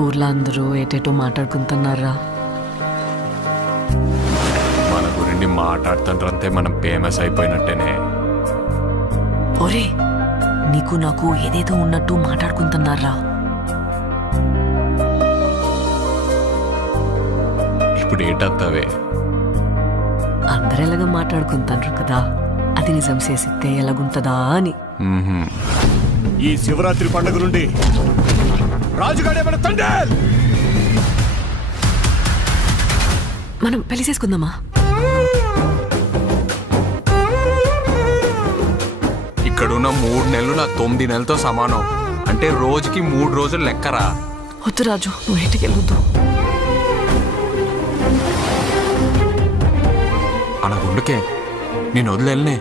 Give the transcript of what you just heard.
ఊర్లో అందరూ ఏటేటో మాట్లాడుకుంటున్నారా? మన గురించి మాట్లాడుతుంటే మనం ఫేమస్ అయిపోయినట్టేనే. ఒరే, నీకు నాకు ఏదేదో ఉన్నట్టు మాట్లాడుకుంటున్నారా? ఇప్పుడు ఏటత్తవే? అందరు ఎలాగ మాట్లాడుకుంటారు కదా, అది నిజం చేసితే ఎలాగుంటదా అని. ఈ శివరాత్రి పండుగ నుండి రాజుగాడే మన తండ్రి. మనం పెళ్లి చేసుకుందామా? ఇక్కడున్న 3 నెలలు నా 9 నెలలతో సమానం. అంటే రోజుకి 3 రోజులు లెక్కరా. వద్దు రాజు, నువ్వు ఇంటికి వెళ్ళొద్దు. అలా గుండుకే నేను వదిలేనే.